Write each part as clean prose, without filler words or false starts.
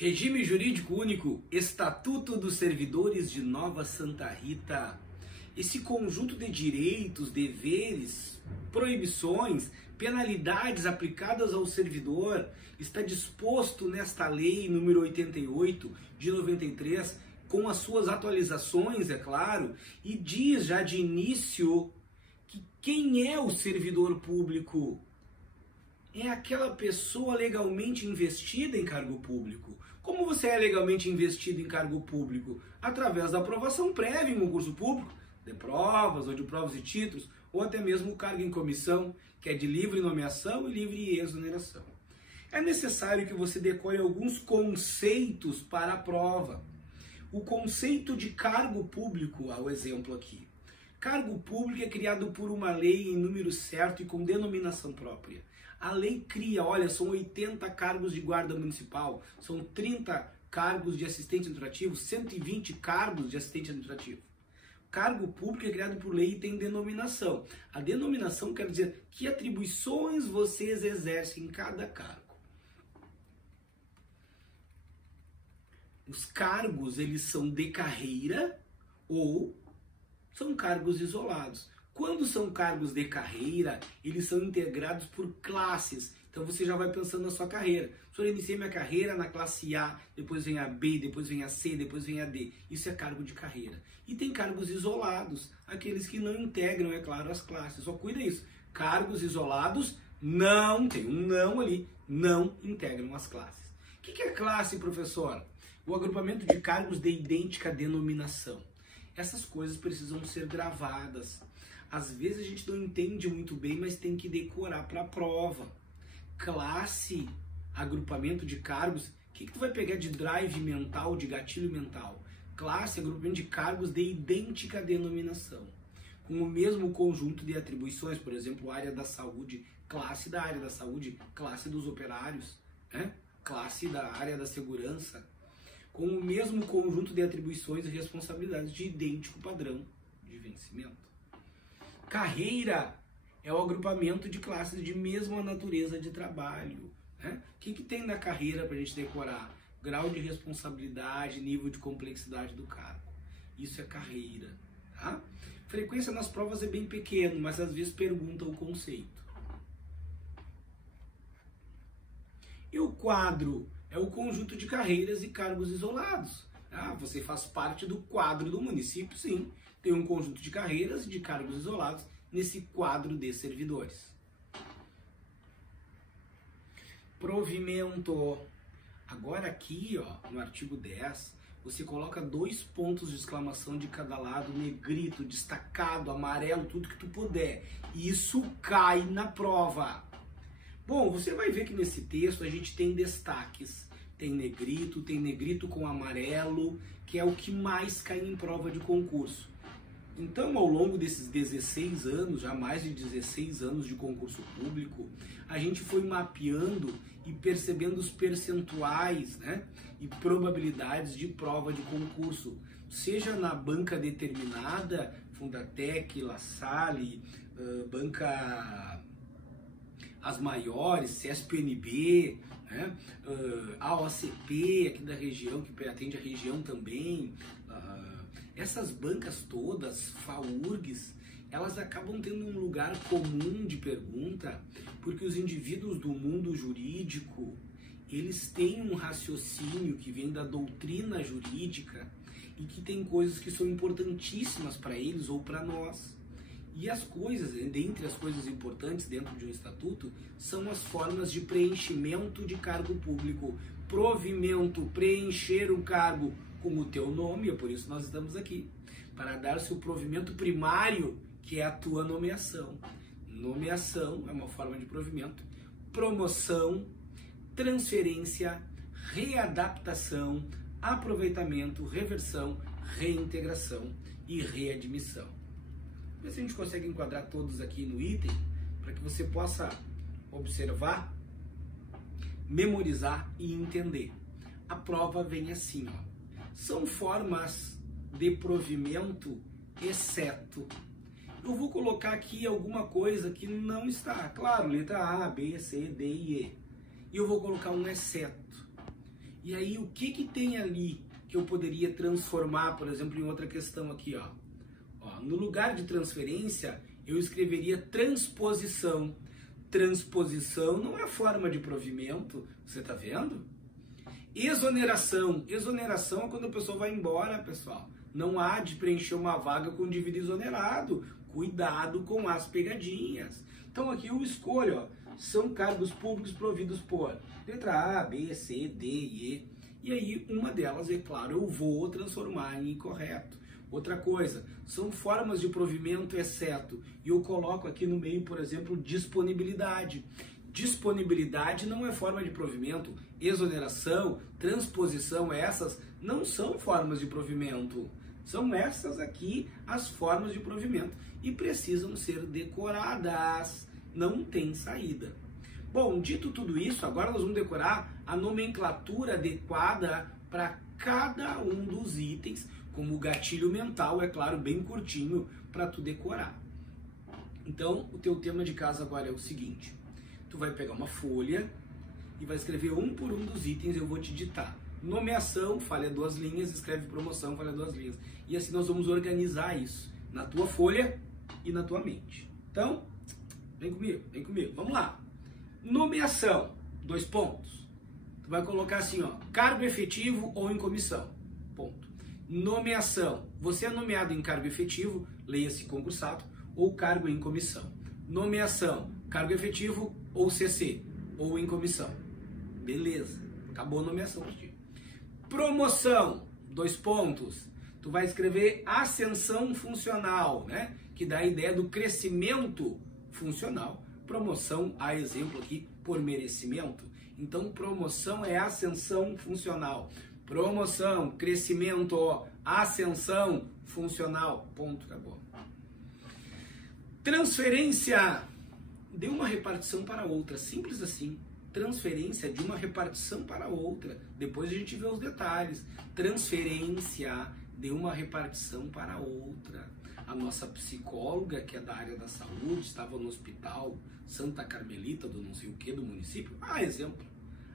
Regime Jurídico Único, Estatuto dos Servidores de Nova Santa Rita. Esse conjunto de direitos, deveres, proibições, penalidades aplicadas ao servidor está disposto nesta lei número 88 de 93, com as suas atualizações, é claro, e diz já de início que quem é o servidor público? É aquela pessoa legalmente investida em cargo público. Como você é legalmente investido em cargo público? Através da aprovação prévia em concurso público, de provas ou de provas e títulos, ou até mesmo o cargo em comissão, que é de livre nomeação e livre exoneração. É necessário que você decore alguns conceitos para a prova. O conceito de cargo público, ao exemplo aqui. Cargo público é criado por uma lei em número certo e com denominação própria. A lei cria, olha, são 80 cargos de guarda municipal, são 30 cargos de assistente administrativo, 120 cargos de assistente administrativo. Cargo público é criado por lei e tem denominação. A denominação quer dizer que atribuições vocês exercem em cada cargo. Os cargos, eles são de carreira ou são cargos isolados. Quando são cargos de carreira, eles são integrados por classes. Então você já vai pensando na sua carreira. Eu iniciei minha carreira na classe A, depois vem a B, depois vem a C, depois vem a D. Isso é cargo de carreira. E tem cargos isolados, aqueles que não integram, é claro, as classes. Só cuida isso. Cargos isolados não, tem um não ali, não integram as classes. O que é classe, professor? O agrupamento de cargos de idêntica denominação. Essas coisas precisam ser gravadas. Às vezes a gente não entende muito bem, mas tem que decorar para a prova. Classe, agrupamento de cargos. O que tu vai pegar de drive mental, de gatilho mental? Classe, agrupamento de cargos de idêntica denominação. Com o mesmo conjunto de atribuições, por exemplo, área da saúde, classe da área da saúde, classe dos operários, né? Classe da área da segurança. Com o mesmo conjunto de atribuições e responsabilidades de idêntico padrão de vencimento. Carreira é o agrupamento de classes de mesma natureza de trabalho. Né? O que tem na carreira para a gente decorar? Grau de responsabilidade, nível de complexidade do cargo. Isso é carreira. Tá? Frequência nas provas é bem pequeno, mas às vezes pergunta o conceito. E o quadro é o conjunto de carreiras e cargos isolados. Ah, você faz parte do quadro do município, sim. Tem um conjunto de carreiras e de cargos isolados nesse quadro de servidores. Provimento. Agora aqui, ó, no artigo 10, você coloca 2 pontos de exclamação de cada lado, negrito, destacado, amarelo, tudo que tu puder. Isso cai na prova. Bom, você vai ver que nesse texto a gente tem destaques. Tem negrito com amarelo, que é o que mais cai em prova de concurso. Então, ao longo desses 16 anos, já mais de 16 anos de concurso público, a gente foi mapeando e percebendo os percentuais, né, e probabilidades de prova de concurso, seja na banca determinada, Fundatec, La Salle, banca as maiores, CESP-UNB, né? AOCP aqui da região, que atende a região também, essas bancas todas, FAURGs, elas acabam tendo um lugar comum de pergunta, porque os indivíduos do mundo jurídico, eles têm um raciocínio que vem da doutrina jurídica e que tem coisas que são importantíssimas para eles ou para nós. E as coisas, dentre as coisas importantes dentro de um estatuto, são as formas de preenchimento de cargo público. Provimento, preencher o cargo com o teu nome, é por isso nós estamos aqui, para dar-se o provimento primário, que é a tua nomeação. Nomeação é uma forma de provimento. Promoção, transferência, readaptação, aproveitamento, reversão, reintegração e readmissão. Ver se a gente consegue enquadrar todos aqui no item, para que você possa observar, memorizar e entender. A prova vem assim, ó. São formas de provimento, exceto. Eu vou colocar aqui alguma coisa que não está. Claro, letra A, B, C, D e E. E eu vou colocar um exceto. E aí, o que tem ali que eu poderia transformar, por exemplo, em outra questão aqui, ó? No lugar de transferência, eu escreveria transposição. Transposição não é forma de provimento, você tá vendo? Exoneração. Exoneração é quando a pessoa vai embora, pessoal. Não há de preencher uma vaga com indivíduo exonerado. Cuidado com as pegadinhas. Então aqui eu escolho, ó, são cargos públicos providos por letra A, B, C, D e E. E aí uma delas, é claro, eu vou transformar em incorreto. Outra coisa, são formas de provimento exceto. E eu coloco aqui no meio, por exemplo, disponibilidade. Disponibilidade não é forma de provimento. Exoneração, transposição, essas não são formas de provimento. São essas aqui as formas de provimento e precisam ser decoradas. Não tem saída. Bom, dito tudo isso, agora nós vamos decorar a nomenclatura adequada para cada um dos itens, como o gatilho mental, é claro, bem curtinho para tu decorar. Então, o teu tema de casa agora é o seguinte: tu vai pegar uma folha e vai escrever um por um dos itens, eu vou te ditar. Nomeação, falha 2 linhas, escreve promoção, falha 2 linhas. E assim nós vamos organizar isso na tua folha e na tua mente. Então, vem comigo, vamos lá. Nomeação, 2 pontos. Tu vai colocar assim, ó, cargo efetivo ou em comissão, ponto. Nomeação, você é nomeado em cargo efetivo, leia-se concursado, ou cargo em comissão. Nomeação, cargo efetivo ou CC, ou em comissão. Beleza, acabou a nomeação aqui. Promoção, 2 pontos. Tu vai escrever ascensão funcional, né? Que dá a ideia do crescimento funcional. Promoção, a exemplo aqui, por merecimento. Então, promoção é ascensão funcional. Promoção, crescimento, ascensão funcional. Ponto, acabou. Transferência, de uma repartição para outra. Simples assim. Transferência de uma repartição para outra. Depois a gente vê os detalhes. Transferência de uma repartição para outra. A nossa psicóloga, que é da área da saúde, estava no hospital Santa Carmelita, do não sei o que, do município. Exemplo.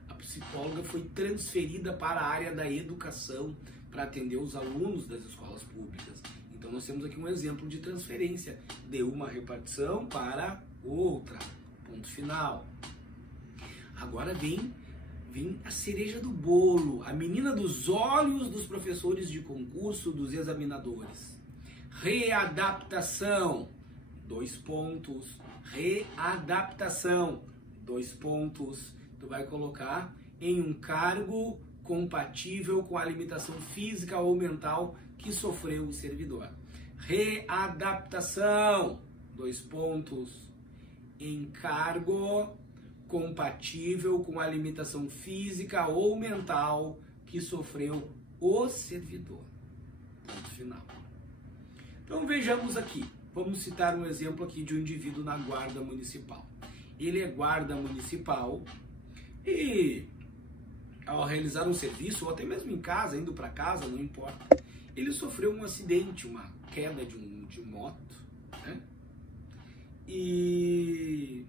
A psicóloga foi transferida para a área da educação para atender os alunos das escolas públicas. Então nós temos aqui um exemplo de transferência de uma repartição para outra. Ponto final. Agora vem a cereja do bolo, a menina dos olhos dos professores de concurso, dos examinadores. Readaptação, 2 pontos. Readaptação, 2 pontos. Tu vai colocar em um cargo compatível com a limitação física ou mental que sofreu o servidor. Readaptação, 2 pontos. Em cargo compatível com a limitação física ou mental que sofreu o servidor. Ponto final. Então vejamos aqui. Vamos citar um exemplo aqui de um indivíduo na guarda municipal. Ele é guarda municipal e ao realizar um serviço, ou até mesmo em casa, indo para casa, não importa, ele sofreu um acidente, uma queda de moto, né? E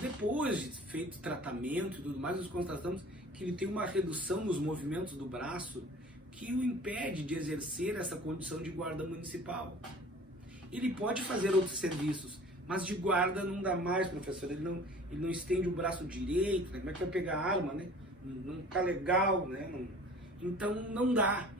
depois de feito tratamento e tudo mais, nós constatamos que ele tem uma redução nos movimentos do braço que o impede de exercer essa condição de guarda municipal. Ele pode fazer outros serviços, mas de guarda não dá mais, professor. Ele não estende o braço direito, né? Como é que vai pegar a arma, né? Não tá legal, né? Então não dá.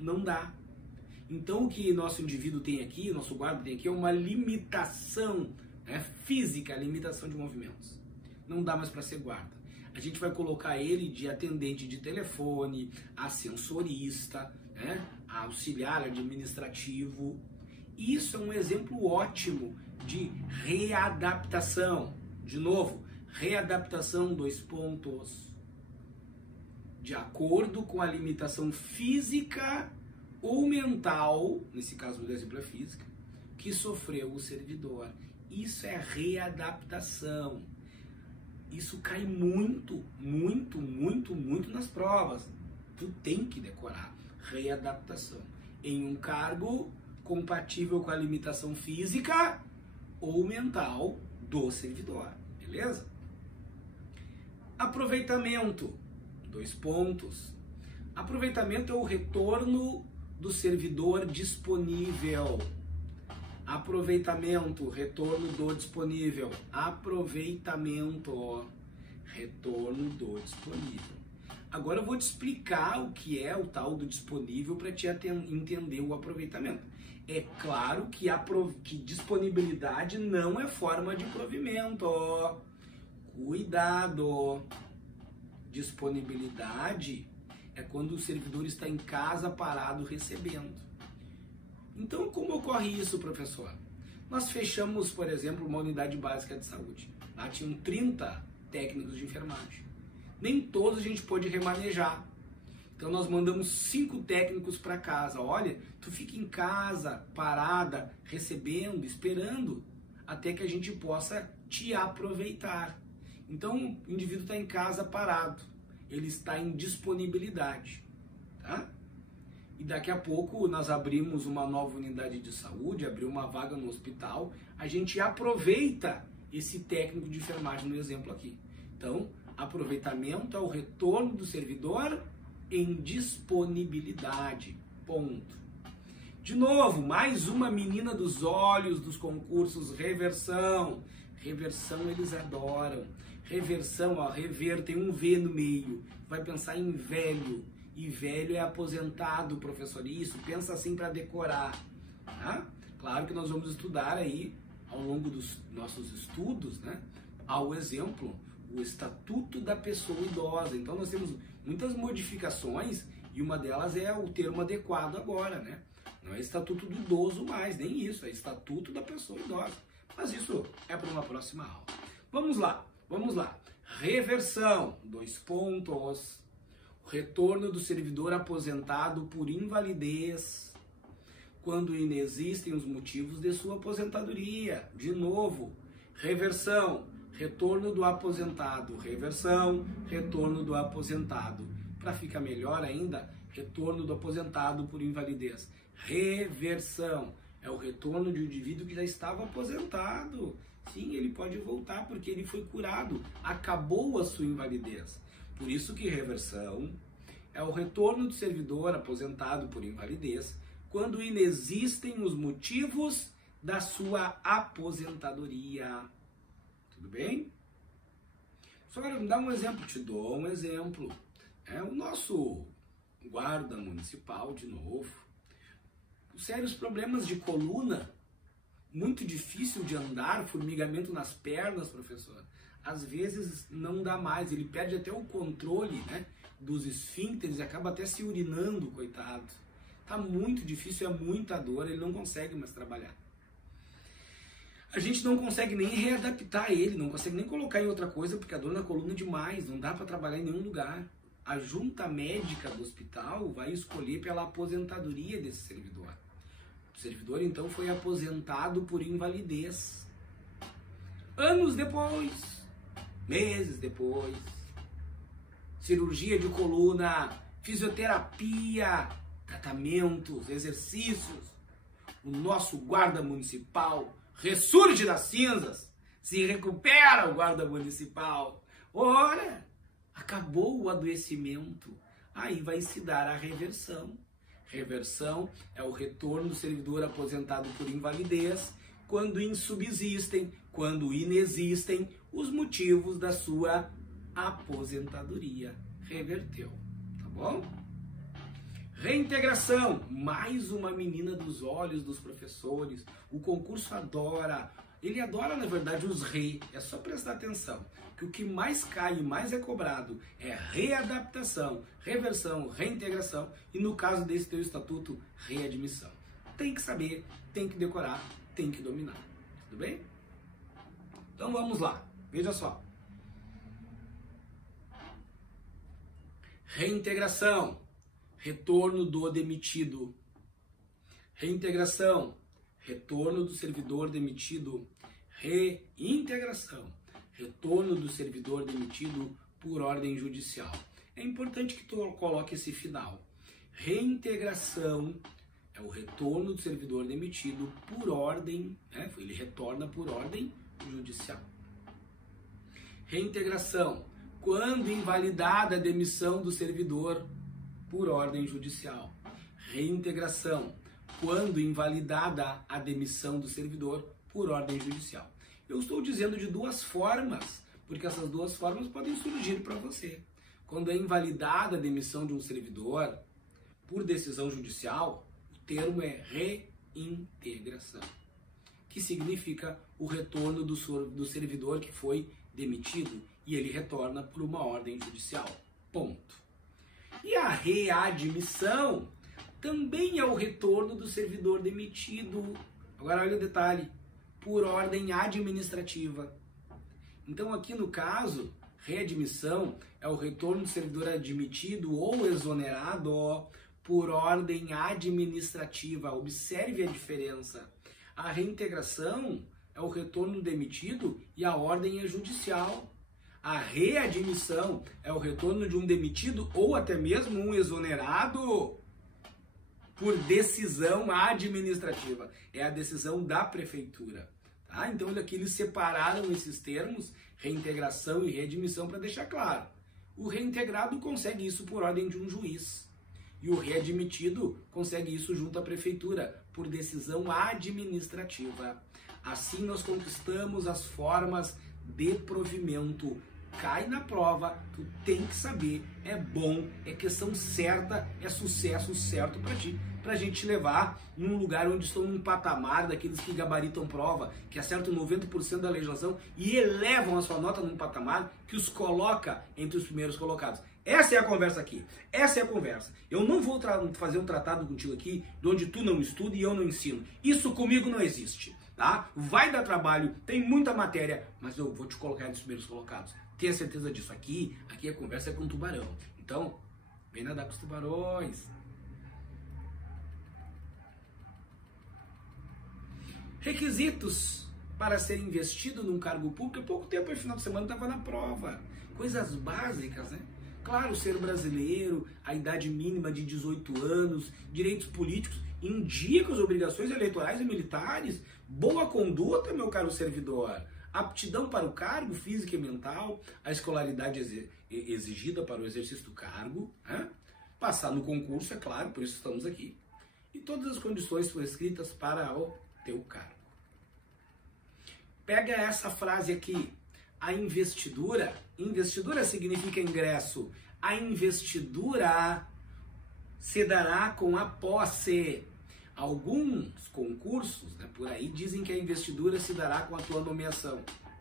Então o que nosso indivíduo tem aqui, nosso guarda tem aqui, é uma limitação, né, física, limitação de movimentos. Não dá mais para ser guarda. A gente vai colocar ele de atendente de telefone, ascensorista, né, auxiliar administrativo. Isso é um exemplo ótimo de readaptação. De novo, readaptação, 2 pontos. De acordo com a limitação física ou mental, nesse caso o exemplo é física, que sofreu o servidor. Isso é readaptação. Isso cai muito nas provas. Tu tem que decorar. Readaptação. Em um cargo compatível com a limitação física ou mental do servidor. Beleza? Aproveitamento. 2 pontos. Aproveitamento é o retorno do servidor disponível. Aproveitamento, retorno do disponível. Aproveitamento, retorno do disponível. Agora eu vou te explicar o que é o tal do disponível para te entender o aproveitamento. É claro que disponibilidade não é forma de provimento. Cuidado! Disponibilidade é quando o servidor está em casa parado recebendo. Então, como ocorre isso, professor? Nós fechamos, por exemplo, uma unidade básica de saúde. Lá tinham 30 técnicos de enfermagem. Nem todos a gente pôde remanejar. Então nós mandamos 5 técnicos para casa. Olha, tu fica em casa, parada, recebendo, esperando, até que a gente possa te aproveitar. Então o indivíduo está em casa parado, ele está em disponibilidade, tá? E daqui a pouco nós abrimos uma nova unidade de saúde, abriu uma vaga no hospital, a gente aproveita esse técnico de enfermagem no exemplo aqui. Então, aproveitamento é o retorno do servidor em disponibilidade. Ponto. De novo, mais uma menina dos olhos dos concursos, reversão. Reversão eles adoram. Reversão, ó, rever, tem um V no meio. Vai pensar em velho. E velho é aposentado, professor. Isso, pensa assim para decorar. Tá? Claro que nós vamos estudar aí, ao longo dos nossos estudos, né? Ao exemplo, o Estatuto da Pessoa Idosa. Então nós temos muitas modificações e uma delas é o termo adequado agora, né? Não é Estatuto do Idoso mais, nem isso, é Estatuto da Pessoa Idosa. Mas isso é para uma próxima aula. Vamos lá. Reversão, 2 pontos. Retorno do servidor aposentado por invalidez, quando inexistem os motivos de sua aposentadoria. De novo, reversão, retorno do aposentado, reversão, retorno do aposentado. Para ficar melhor ainda, retorno do aposentado por invalidez. Reversão é o retorno de um indivíduo que já estava aposentado. Sim, ele pode voltar porque ele foi curado, acabou a sua invalidez. Por isso que reversão é o retorno do servidor aposentado por invalidez quando inexistem os motivos da sua aposentadoria. Tudo bem? Só me dá um exemplo, te dou um exemplo. É o nosso guarda municipal, de novo. Sérios problemas de coluna, muito difícil de andar, formigamento nas pernas, professor. Às vezes não dá mais, ele perde até o controle, né, dos esfíncteres e acaba até se urinando, coitado. Tá muito difícil, é muita dor, ele não consegue mais trabalhar. A gente não consegue nem readaptar ele, não consegue nem colocar em outra coisa, porque a dor na coluna é demais, não dá para trabalhar em nenhum lugar. A junta médica do hospital vai escolher pela aposentadoria desse servidor. O servidor, então, foi aposentado por invalidez. Anos depois, meses depois, cirurgia de coluna, fisioterapia, tratamentos, exercícios. O nosso guarda municipal ressurge das cinzas, se recupera o guarda municipal. Ora, acabou o adoecimento, aí vai se dar a reversão. Reversão é o retorno do servidor aposentado por invalidez quando insubsistem, quando inexistem os motivos da sua aposentadoria. Reverteu, tá bom? Reintegração, mais uma menina dos olhos dos professores. O concurso adora, ele adora, na verdade, os é só prestar atenção, que o que mais cai e mais é cobrado é readaptação, reversão, reintegração e, no caso desse teu estatuto, readmissão. Tem que saber, tem que decorar, tem que dominar. Tudo bem? Então vamos lá, veja só. Reintegração, retorno do demitido. Reintegração, retorno do servidor demitido. Reintegração, retorno do servidor demitido por ordem judicial. É importante que tu coloque esse final. Reintegração é o retorno do servidor demitido por ordem, né? Ele retorna por ordem judicial. Reintegração, quando invalidada a demissão do servidor. por ordem judicial. Reintegração, quando invalidada a demissão do servidor por ordem judicial. Eu estou dizendo de duas formas, porque essas duas formas podem surgir para você. Quando é invalidada a demissão de um servidor por decisão judicial, o termo é reintegração, que significa o retorno do servidor que foi demitido e ele retorna por uma ordem judicial. Ponto. E a readmissão também é o retorno do servidor demitido. Agora olha o detalhe, por ordem administrativa. Então aqui no caso, readmissão é o retorno do servidor admitido ou exonerado por ordem administrativa. Observe a diferença. A reintegração é o retorno do demitido e a ordem é judicial. A readmissão é o retorno de um demitido ou até mesmo um exonerado por decisão administrativa. É a decisão da prefeitura. Tá? Então aqui eles separaram esses termos, reintegração e readmissão, para deixar claro. O reintegrado consegue isso por ordem de um juiz. E o readmitido consegue isso junto à prefeitura, por decisão administrativa. Assim nós conquistamos as formas de provimento. Cai na prova, tu tem que saber, é bom, é questão certa, é sucesso certo para ti, pra gente te levar num lugar onde estou num patamar daqueles que gabaritam prova, que acertam 90% da legislação e elevam a sua nota num patamar que os coloca entre os primeiros colocados. Essa é a conversa aqui, essa é a conversa. Eu não vou fazer um tratado contigo aqui de onde tu não estuda e eu não ensino. Isso comigo não existe, tá? Vai dar trabalho, tem muita matéria, mas eu vou te colocar entre os primeiros colocados. Tenha certeza disso. Aqui a conversa é com tubarão. Então, vem nadar com os tubarões. Requisitos para ser investido num cargo público. Há pouco tempo, no final de semana, estava na prova. Coisas básicas, né? Claro, ser brasileiro, a idade mínima de 18 anos, direitos políticos, em dia com as obrigações eleitorais e militares, boa conduta, meu caro servidor, aptidão para o cargo física e mental, a escolaridade exigida para o exercício do cargo, né? Passar no concurso, é claro, por isso estamos aqui, e todas as condições prescritas para o teu cargo. Pega essa frase aqui, a investidura significa ingresso, a investidura se dará com a posse. Alguns concursos, né, por aí dizem que a investidura se dará com a tua nomeação.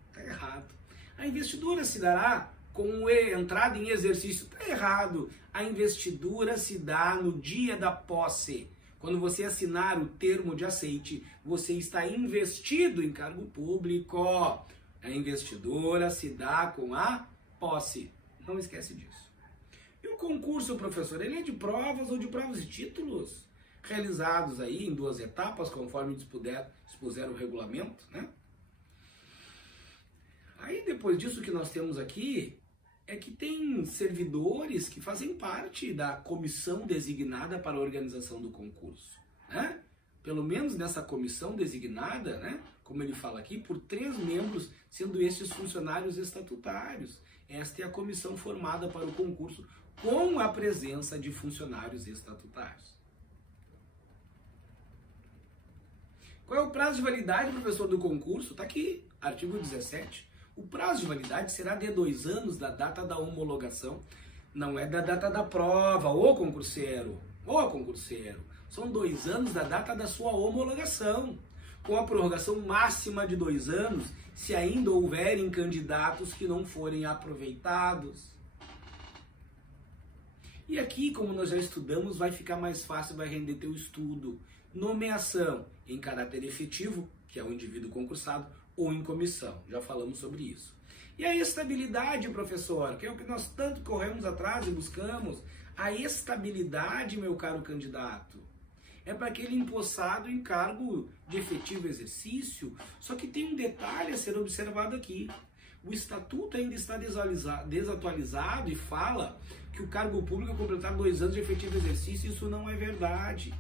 Está errado. A investidura se dará com a entrada em exercício. Está errado. A investidura se dá no dia da posse. Quando você assinar o termo de aceite, você está investido em cargo público. A investidura se dá com a posse. Não esquece disso. E o concurso, professor, ele é de provas ou de provas e títulos? Realizados aí em 2 etapas, conforme dispuser o regulamento, né? Aí depois disso que nós temos aqui, é que tem servidores que fazem parte da comissão designada para a organização do concurso, né? Pelo menos nessa comissão designada, né? Como ele fala aqui, por 3 membros, sendo estes funcionários estatutários. Esta é a comissão formada para o concurso, com a presença de funcionários estatutários. Qual é o prazo de validade, professor, do concurso? Está aqui, artigo 17. O prazo de validade será de 2 anos da data da homologação. Não é da data da prova, ô concurseiro. São 2 anos da data da sua homologação. Com a prorrogação máxima de 2 anos, se ainda houverem candidatos que não forem aproveitados. E aqui, como nós já estudamos, vai ficar mais fácil, vai render teu estudo. Nomeação em caráter efetivo, que é o indivíduo concursado, ou em comissão. Já falamos sobre isso. E a estabilidade, professor, que é o que nós tanto corremos atrás e buscamos. A estabilidade, meu caro candidato, é para aquele empossado em cargo de efetivo exercício. Só que tem um detalhe a ser observado aqui. O estatuto ainda está desatualizado e fala que o cargo público é completar 2 anos de efetivo exercício. Isso não é verdade.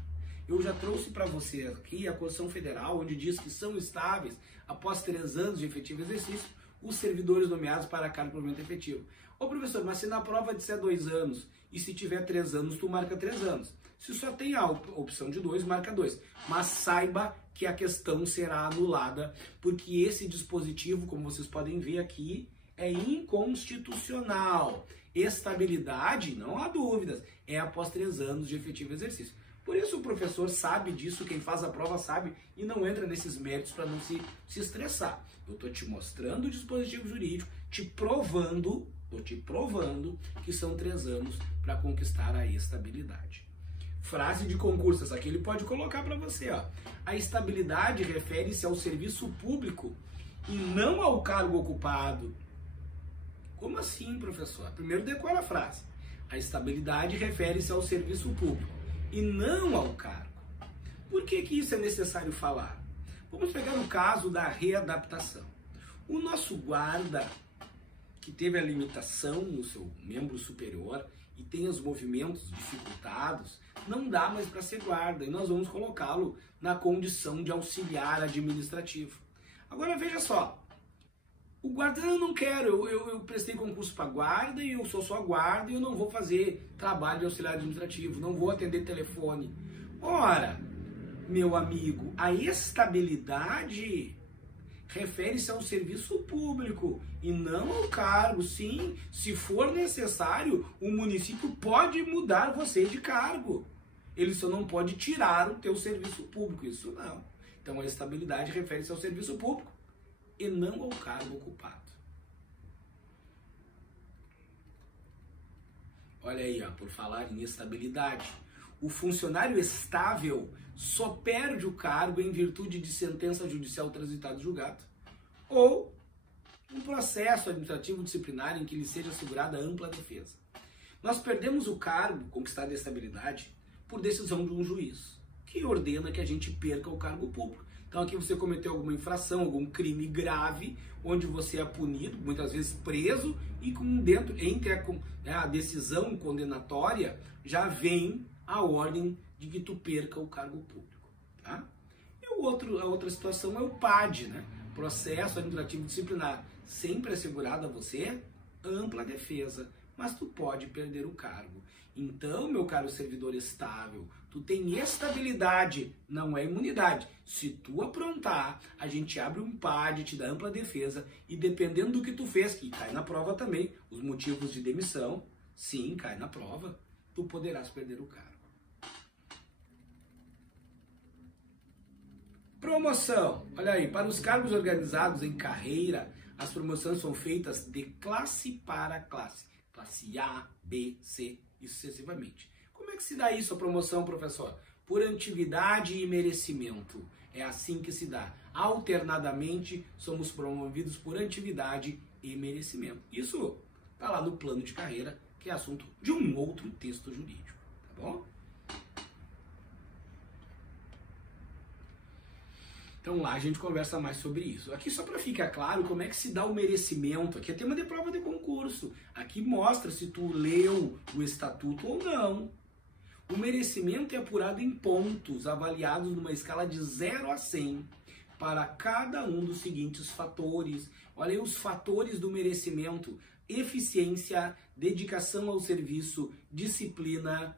Eu já trouxe para você aqui a Constituição Federal, onde diz que são estáveis, após 3 anos de efetivo exercício, os servidores nomeados para cargo de provimento efetivo. Ô professor, mas se na prova disser 2 anos E se tiver 3 anos, tu marca 3 anos. Se só tem a opção de 2, marca 2. Mas saiba que a questão será anulada, porque esse dispositivo, como vocês podem ver aqui, é inconstitucional. Estabilidade, não há dúvidas, é após 3 anos de efetivo exercício. Por isso o professor sabe disso, quem faz a prova sabe, e não entra nesses méritos para não se estressar. Eu estou te mostrando o dispositivo jurídico, estou te provando que são 3 anos para conquistar a estabilidade. Frase de concurso, essa aqui ele pode colocar para você, ó. A estabilidade refere-se ao serviço público e não ao cargo ocupado. Como assim, professor? Primeiro decora a frase. A estabilidade refere-se ao serviço público e não ao cargo. Por que isso é necessário falar? Vamos pegar o caso da readaptação. O nosso guarda, que teve a limitação no seu membro superior e tem os movimentos dificultados, não dá mais para ser guarda e nós vamos colocá-lo na condição de auxiliar administrativo. Agora veja só, o guarda, eu não quero, eu prestei concurso para guarda e eu sou só guarda e eu não vou fazer trabalho de auxiliar administrativo, não vou atender telefone. Ora, meu amigo, a estabilidade refere-se ao serviço público e não ao cargo. Sim, se for necessário, o município pode mudar você de cargo. Ele só não pode tirar o teu serviço público, isso não. Então a estabilidade refere-se ao serviço público e não ao cargo ocupado. Olha aí, ó, por falar em estabilidade, o funcionário estável só perde o cargo em virtude de sentença judicial transitada em julgado ou um processo administrativo disciplinar em que lhe seja assegurada ampla defesa. Nós perdemos o cargo, conquistada a estabilidade, por decisão de um juiz, que ordena que a gente perca o cargo público. Então aqui você cometeu alguma infração, algum crime grave, onde você é punido, muitas vezes preso, e entre a decisão condenatória já vem a ordem de que tu perca o cargo público. Tá? E a outra situação é o PAD, né? Processo Administrativo Disciplinar. Sempre assegurado a você ampla defesa, mas tu pode perder o cargo. Então, meu caro servidor estável, tu tem estabilidade, não é imunidade. Se tu aprontar, a gente abre um PAD, te dá ampla defesa e dependendo do que tu fez, que cai na prova também, os motivos de demissão, sim, cai na prova, tu poderás perder o cargo. Promoção. Olha aí, para os cargos organizados em carreira, as promoções são feitas de classe para classe. Classe A, B, C e sucessivamente. Como é que se dá isso, a promoção, professor? Por antiguidade e merecimento. É assim que se dá. Alternadamente, somos promovidos por antiguidade e merecimento. Isso está lá no plano de carreira, que é assunto de um outro texto jurídico. Tá bom? Então lá a gente conversa mais sobre isso. Aqui só para ficar claro como é que se dá o merecimento. Aqui é tema de prova de concurso. Aqui mostra se tu leu o estatuto ou não. O merecimento é apurado em pontos, avaliados numa escala de 0 a 100, para cada um dos seguintes fatores. Olha aí os fatores do merecimento: eficiência, dedicação ao serviço, disciplina,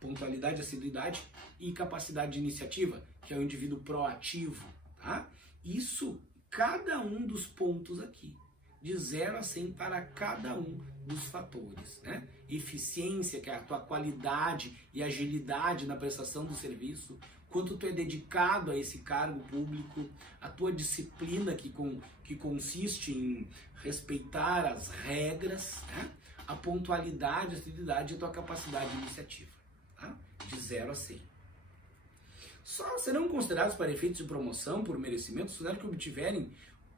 pontualidade, assiduidade e capacidade de iniciativa, que é o indivíduo proativo, tá? Isso, cada um dos pontos aqui, de 0 a 100 para cada um dos fatores, né? Eficiência, que é a tua qualidade e agilidade na prestação do serviço, quanto tu é dedicado a esse cargo público, a tua disciplina que consiste em respeitar as regras, né? A pontualidade, a assiduidade e a tua capacidade de iniciativa, tá? De 0 a 100. Só serão considerados para efeitos de promoção por merecimento os funcionários que obtiverem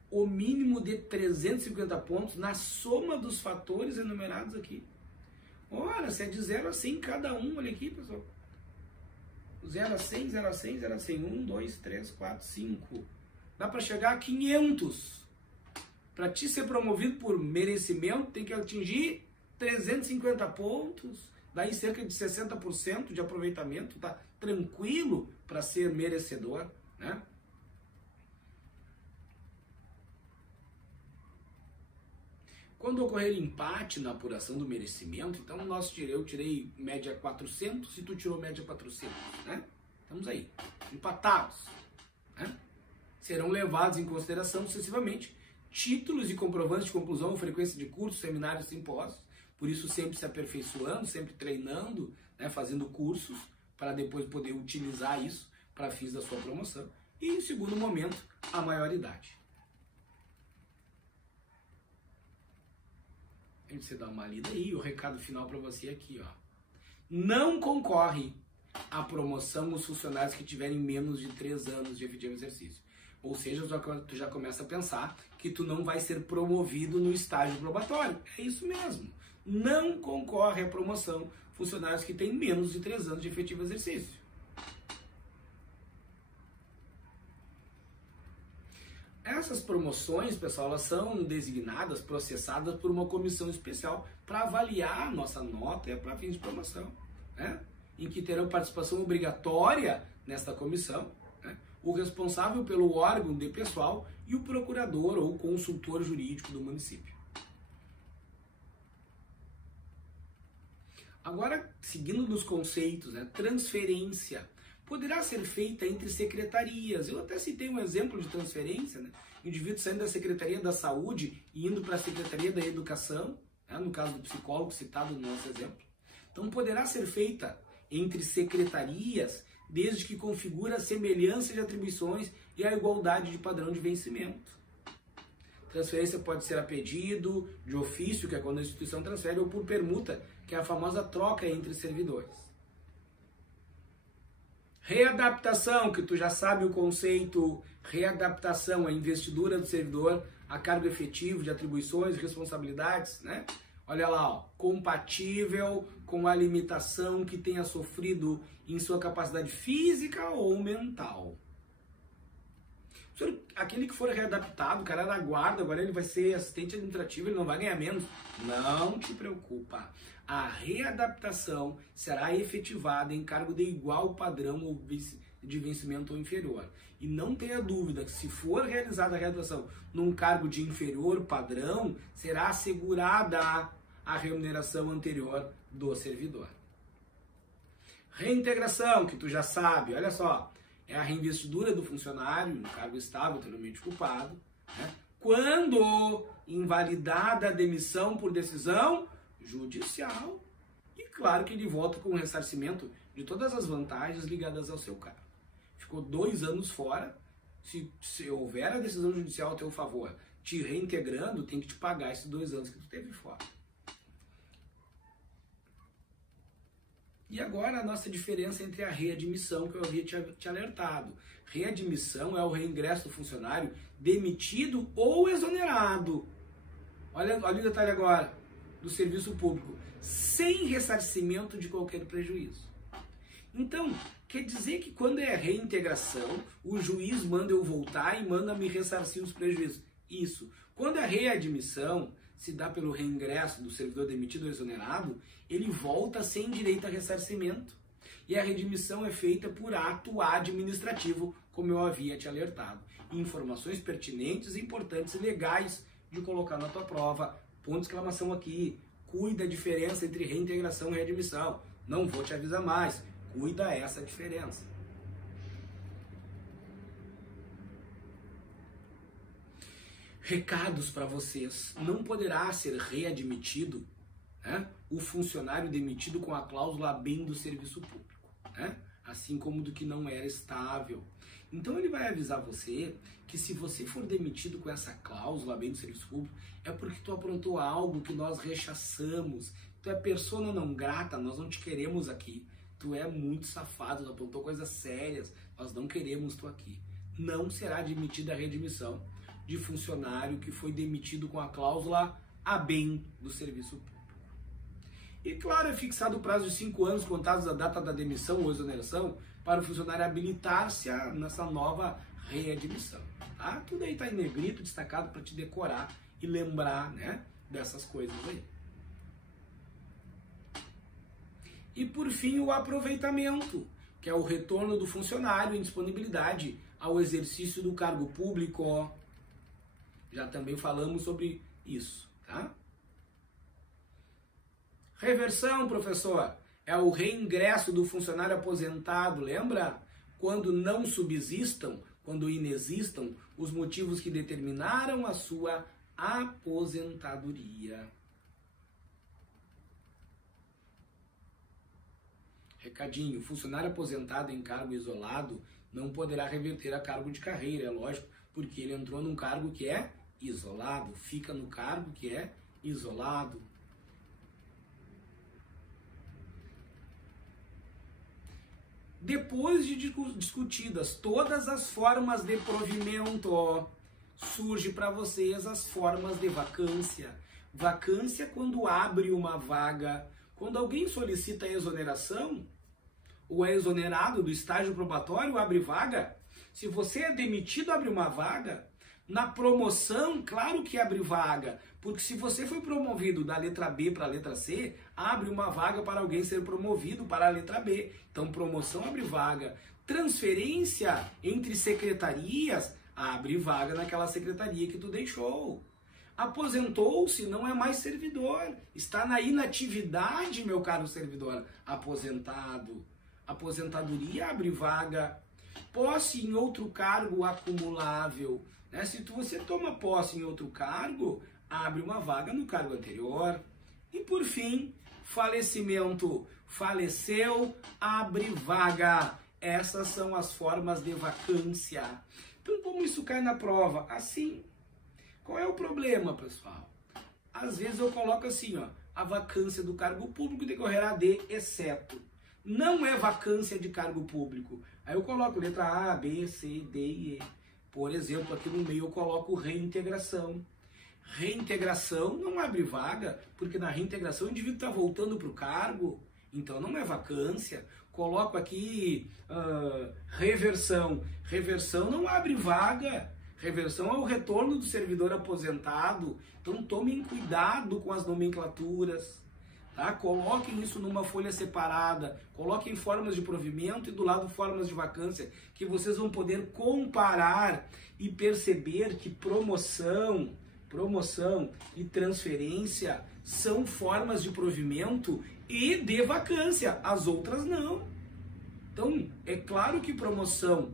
o mínimo de 350 pontos na soma dos fatores enumerados aqui. Ora, se é de 0 a 100 cada um, olha aqui, pessoal. 0 a 100, 0 a 100, 0 a 100. 1, 2, 3, 4, 5. Dá para chegar a 500. Para te ser promovido por merecimento, tem que atingir 350 pontos. Daí cerca de 60% de aproveitamento, tá tranquilo para ser merecedor, né? Quando ocorrer empate na apuração do merecimento, então eu tirei média 400 e tu tirou média 400, né? Estamos aí, empatados, né? Serão levados em consideração sucessivamente títulos e comprovantes de conclusão, frequência de cursos, seminários, simpósios, por isso sempre se aperfeiçoando, sempre treinando, né, fazendo cursos para depois poder utilizar isso para fins da sua promoção. E em segundo momento, a maioridade. Antes de você dar uma lida aí, o recado final para você aqui, ó. Não concorre à promoção os funcionários que tiverem menos de 3 anos de efetivo exercício. Ou seja, tu já começa a pensar que tu não vai ser promovido no estágio probatório. É isso mesmo. Não concorre à promoção funcionários que têm menos de 3 anos de efetivo exercício. Essas promoções, pessoal, elas são designadas, processadas por uma comissão especial para avaliar a nossa nota e para fins de promoção, né? Em que terão participação obrigatória nesta comissão, né, o responsável pelo órgão de pessoal e o procurador ou consultor jurídico do município. Agora, seguindo nos conceitos, né, transferência poderá ser feita entre secretarias. Eu até citei um exemplo de transferência, né? O indivíduo saindo da Secretaria da Saúde e indo para a Secretaria da Educação, né? No caso do psicólogo citado no nosso exemplo. Então, poderá ser feita entre secretarias, desde que configure a semelhança de atribuições e a igualdade de padrão de vencimento. Transferência pode ser a pedido, de ofício, que é quando a instituição transfere, ou por permuta, que é a famosa troca entre servidores. Readaptação, que tu já sabe o conceito, readaptação, a investidura do servidor a cargo efetivo de atribuições e responsabilidades, né? Olha lá, ó, compatível com a limitação que tenha sofrido em sua capacidade física ou mental. Aquele que for readaptado, o cara era guarda, agora ele vai ser assistente administrativo, ele não vai ganhar menos. Não te preocupa. A readaptação será efetivada em cargo de igual padrão ou de vencimento ou inferior. E não tenha dúvida que se for realizada a readaptação num cargo de inferior padrão, será assegurada a remuneração anterior do servidor. Reintegração, que tu já sabe, olha só. É a reinvestidura do funcionário no cargo estável, anteriormente ocupado, né? Quando invalidada a demissão por decisão judicial. E claro que ele volta com o ressarcimento de todas as vantagens ligadas ao seu cargo. Ficou 2 anos fora, se houver a decisão judicial a teu favor, te reintegrando, tem que te pagar esses 2 anos que tu teve fora. E agora a nossa diferença entre a readmissão, que eu havia te alertado. Readmissão é o reingresso do funcionário demitido ou exonerado. Olha o detalhe agora, do serviço público, sem ressarcimento de qualquer prejuízo. Então, quer dizer que quando é reintegração, o juiz manda eu voltar e manda me ressarcir os prejuízos. Isso. Quando é readmissão, se dá pelo reingresso do servidor demitido ou exonerado, ele volta sem direito a ressarcimento. E a readmissão é feita por ato administrativo, como eu havia te alertado. Informações pertinentes, importantes e legais de colocar na tua prova. Ponto de exclamação aqui. Cuida a diferença entre reintegração e readmissão. Não vou te avisar mais. Cuida essa diferença. Recados para vocês. Não poderá ser readmitido, né, o funcionário demitido com a cláusula bem do serviço público, né, assim como do que não era estável. Então ele vai avisar você que se você for demitido com essa cláusula bem do serviço público, é porque tu aprontou algo que nós rechaçamos. Tu é persona não grata, nós não te queremos aqui. Tu é muito safado, tu aprontou coisas sérias, nós não queremos tu aqui. Não será admitida a readmissão de funcionário que foi demitido com a cláusula a bem do serviço público. E claro, é fixado o prazo de 5 anos contados da data da demissão ou exoneração para o funcionário habilitar-se nessa nova readmissão. Tá? Tudo aí está em negrito, destacado para te decorar e lembrar, né, dessas coisas aí. E por fim, o aproveitamento, que é o retorno do funcionário em disponibilidade ao exercício do cargo público. Já também falamos sobre isso, tá? Reversão, professor, é o reingresso do funcionário aposentado, lembra? Quando não subsistam, quando inexistam os motivos que determinaram a sua aposentadoria. Recadinho, funcionário aposentado em cargo isolado não poderá reverter a cargo de carreira, é lógico, porque ele entrou num cargo que é isolado, fica no cargo que é isolado. Depois de discutidas todas as formas de provimento, surge para vocês as formas de vacância. Vacância é quando abre uma vaga. Quando alguém solicita a exoneração, ou é exonerado do estágio probatório, abre vaga. Se você é demitido, abre uma vaga. Na promoção, claro que abre vaga, porque se você foi promovido da letra B para a letra C, abre uma vaga para alguém ser promovido para a letra B. Então, promoção abre vaga. Transferência entre secretarias, abre vaga naquela secretaria que tu deixou. Aposentou-se, não é mais servidor. Está na inatividade, meu caro servidor. Aposentado. Aposentadoria abre vaga. Posse em outro cargo acumulável. Se você toma posse em outro cargo, abre uma vaga no cargo anterior. E por fim, falecimento. Faleceu, abre vaga. Essas são as formas de vacância. Então, como isso cai na prova? Assim. Qual é o problema, pessoal? Às vezes eu coloco assim, ó, a vacância do cargo público decorrerá de exceto. Não é vacância de cargo público. Aí eu coloco letra A, B, C, D e E. Por exemplo, aqui no meio eu coloco reintegração. Reintegração não abre vaga, porque na reintegração o indivíduo está voltando para o cargo, então não é vacância. Coloco aqui reversão. Reversão não abre vaga. Reversão é o retorno do servidor aposentado. Então tomem cuidado com as nomenclaturas. Tá? Coloquem isso numa folha separada, coloquem formas de provimento e do lado formas de vacância, que vocês vão poder comparar e perceber que promoção e transferência são formas de provimento e de vacância, as outras não. Então, é claro que promoção,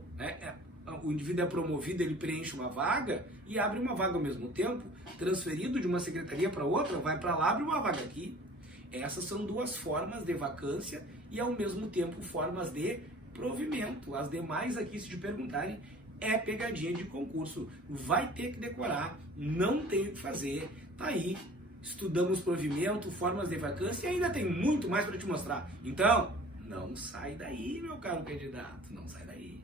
o indivíduo é promovido, ele preenche uma vaga e abre uma vaga ao mesmo tempo, transferido de uma secretaria para outra, vai para lá, abre uma vaga aqui. Essas são duas formas de vacância e, ao mesmo tempo, formas de provimento. As demais aqui, se te perguntarem, é pegadinha de concurso. Vai ter que decorar, não tem o que fazer. Tá aí, estudamos provimento, formas de vacância e ainda tem muito mais para te mostrar. Então, não sai daí, meu caro candidato, não sai daí.